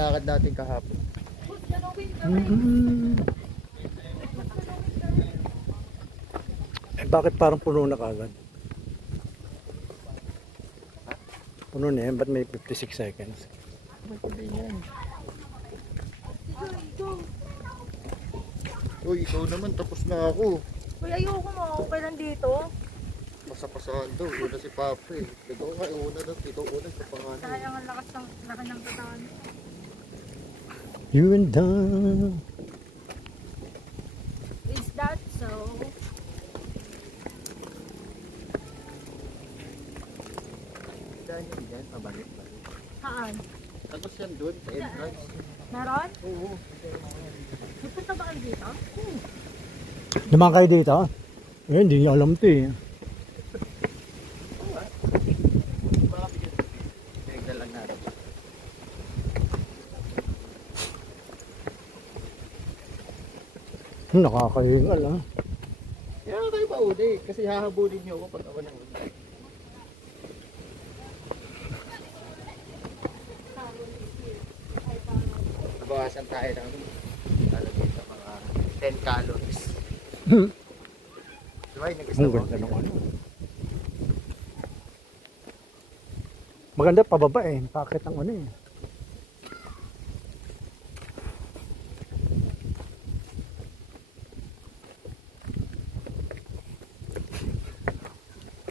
lakad natin kahapon. Eh, bakit parang puno na kagad? Puno na yan, ba't may 56 seconds? Matuloy yan. Uy, ikaw naman, tapos na ako. Uy, ayoko mo. Okay lang dito. Pasapasahan daw. Una si Papa eh. Ikaw nga, una na. Ikaw una sa pangalan. Sayang ang lakas ng katawan. You and I. Is that so? Dahil yan dyan, pabalik-balik. Saan? Tapos yan doon, sa entrance. Meron? Oo. Pupunta ba kayo dito? Naman kayo dito? Eh, hindi niya alam ito eh. Pinagdalang natin. Nakakahingal ah. Kaya kayo mauli, kasi hahabulin niyo ako pag ako nang una. Bawasan tayo ng dito, mga 10 calories. Diba, nag-isa Ang mo? ganda ng ano. Maganda pababa eh. Bakit ang ano eh.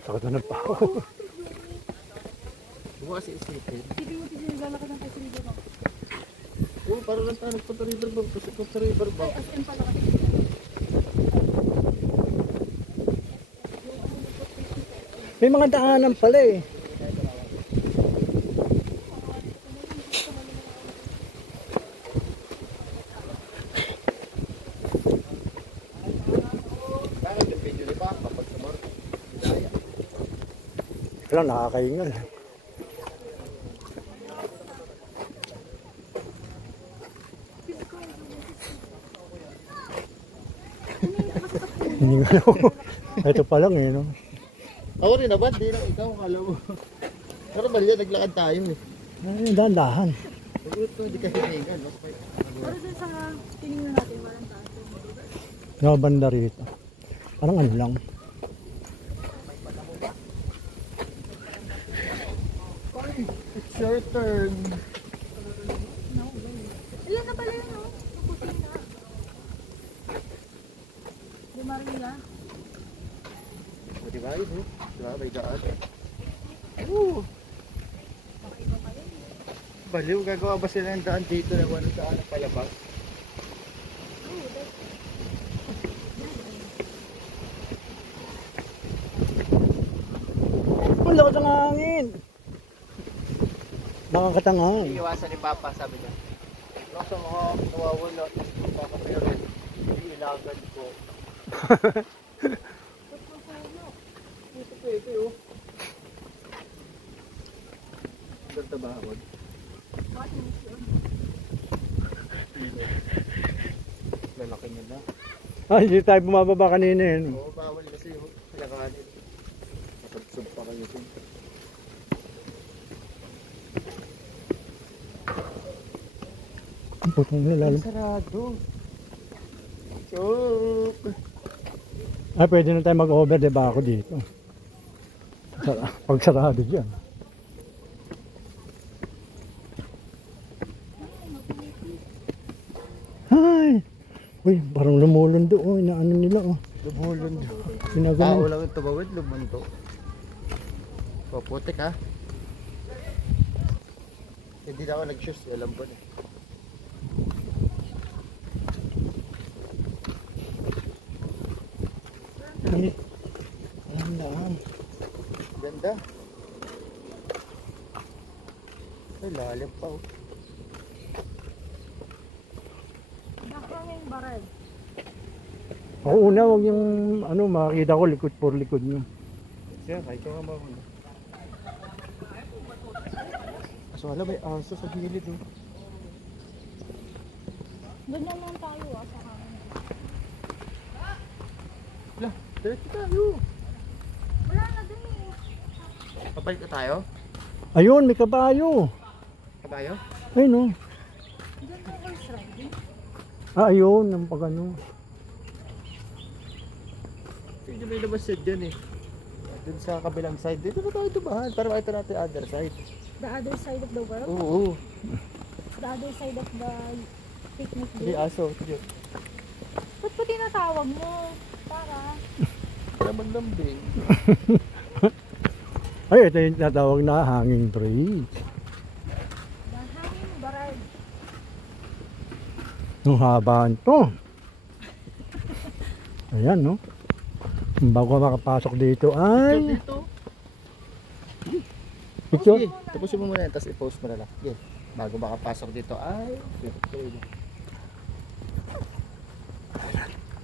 Takot na pa ako. Bukas isipin. Hindi mo lalakad ng kasi dito. Oo, parang lang tayo nagpunta riverbank. Kasi punta riverbank. Ay, SM pala kasi. May mga daanan pala eh. Bakit yung video ni Papa pag sumor? Daya. Alam, nakakahingal. Hindi nga ako. Ito pa lang eh, no? Ako rin naman, di lang ikaw, kala mo. Pero mali yan, naglakad tayo eh. Ay, dahan-dahan. Pagod ko, hindi ka hiningan, no? Pero dun sa tingin natin, walang taas. Nakabanda rito. Parang ano lang. It's your turn. Ilan na pala yun, no? Pupusin na. Di Maria. O diba yun, oh? Diba, may daan. Oo. Baliw, gagawa ba sila ng daan dito na walang daan ng palabas? Ang lakas ng hangin. Nakakatanga. Iiwasan ni Papa, sabi niya. Nasa mga nawawala, kakapirin, iilagan ko. Ito pwede, oh. Ganda ba ako? Lalaki niya na. Ay, hindi tayo bumababa kanina eh. No? Oo, bawal kasi yung pinakanin. Napagsub pa kayo din. Ang putong nilalim. Sarado. Chok! Ay, pwede na tayo mag-over, diba ako dito. Pag sarado dyan. Ay! Uy, parang lumulundo. Oh, inaano nila. Oh. Lumulun. Tao Ginagawa. lang yung tumawid, lumunto. Puputik ha. Hindi na ako nag-shoes, alam ko na. Ay, alam lang. Ganda. Ay, lalim pa oh. Baka yung baril. Ako una, huwag yung ano, makakita ko likod por likod nyo. Siya, kahit ka nga mahuli. Kaso wala, may aso sa gilid oh. Doon naman tayo sa kanan. Wala, diretso tayo. Wala na dun eh. Pabalik na tayo? Ayun, may kabayo. Kabayo? Ayun oh. Ayun, ang pag ano. Hindi may labas siya dyan eh. Dun sa kabilang side. Dito na tayo tumahan. Para makita natin other side. The other side of the world? Oo. The other side of the picnic Hindi day? aso. Yun. Ba't pa tinatawag mo? Para? Naman lambing. Ay, ito yung tinatawag na hanging tree. The hanging barrage. Ang habaan to. Ayan, no? Bago makapasok dito ay... Dito. Picture? Sige, tapusin mo muna yan. Tapos i-post mo na lang. Sige. Bago makapasok dito ay...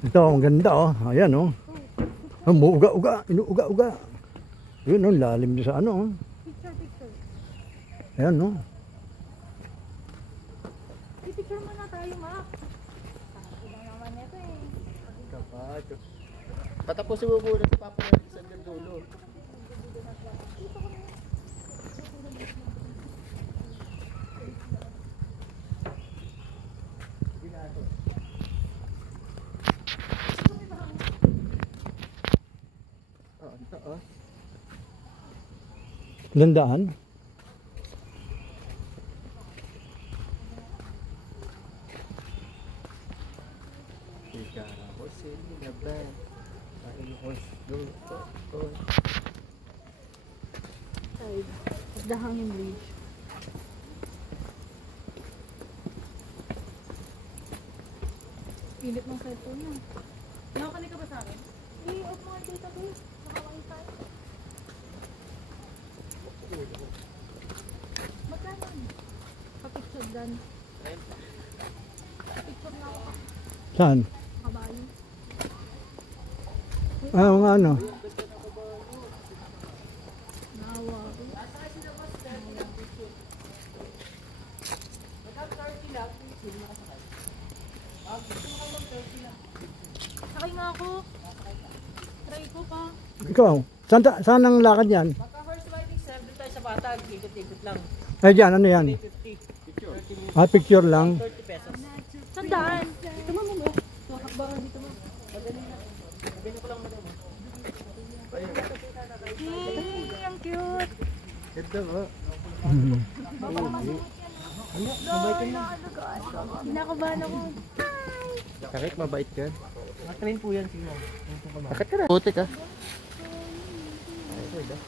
Ito, ang ganda, oh. Ayan, oh. Umuuga-uga. Inuuga-uga. Yun, no? Lalim sa ano, oh. Picture. Ayan, no? I-picture mo na tayo, Mac. Iba naman ito eh. Kapag. Patapusin mo muna si Papa natin sa dulo. Ito oh. Landaan. Ika, Jose, Laban. Kain horse, luto. Side of the hanging bridge. Pilit ng cellphone na. Nakakani ka ba sa akin? I-off mo ang data ko. Naka-wifi. Magkano? Pa-picture dan. Picture na ako. Saan? Kabayo. Ah, mga ano? Nawa ko. Sakay nga ako. Try ko pa. Ikaw, saan ang lakad yan? Baka-horse riding, sir. Doon tayo sa Batag. Ikot-ikot lang. Ay, dyan, ano yan? 50. Ah, picture lang. 30 pesos. Sandaan? Ito mo mo. Hakbangan dito mo. Ang cute. Ito oh. Mhm. Kinakabahan ako. Kakit, mabait ka. Nakatrain po yan, siguro. Kakit ka na. Putik ah. Ay, wait ah.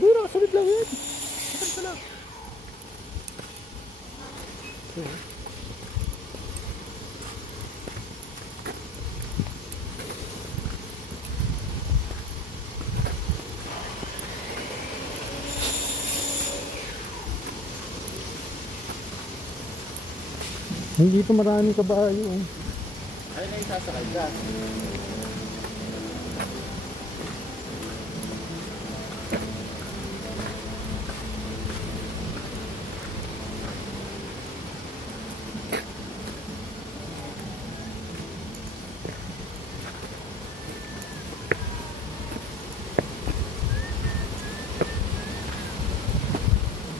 Hindi, nakasalit lang yan. Nakasalit ka lang. Hindi pa maraming kabayo. Ano na isasakay ka?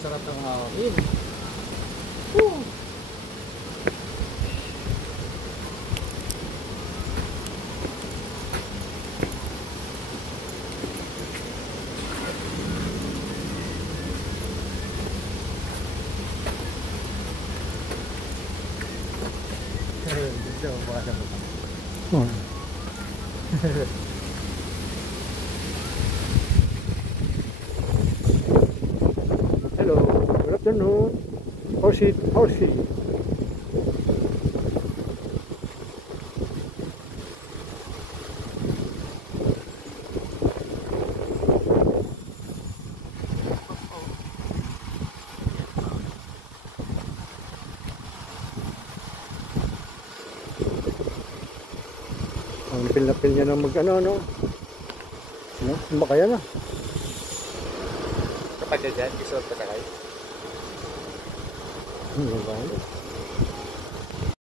Sarap ng hangin. Oh. Hello, good afternoon. Horsey, horsey. Ang pil niya ng mag-ano, no? No? Sumakaya na. Kapag dyan, isuot ka sakay. Ano ba?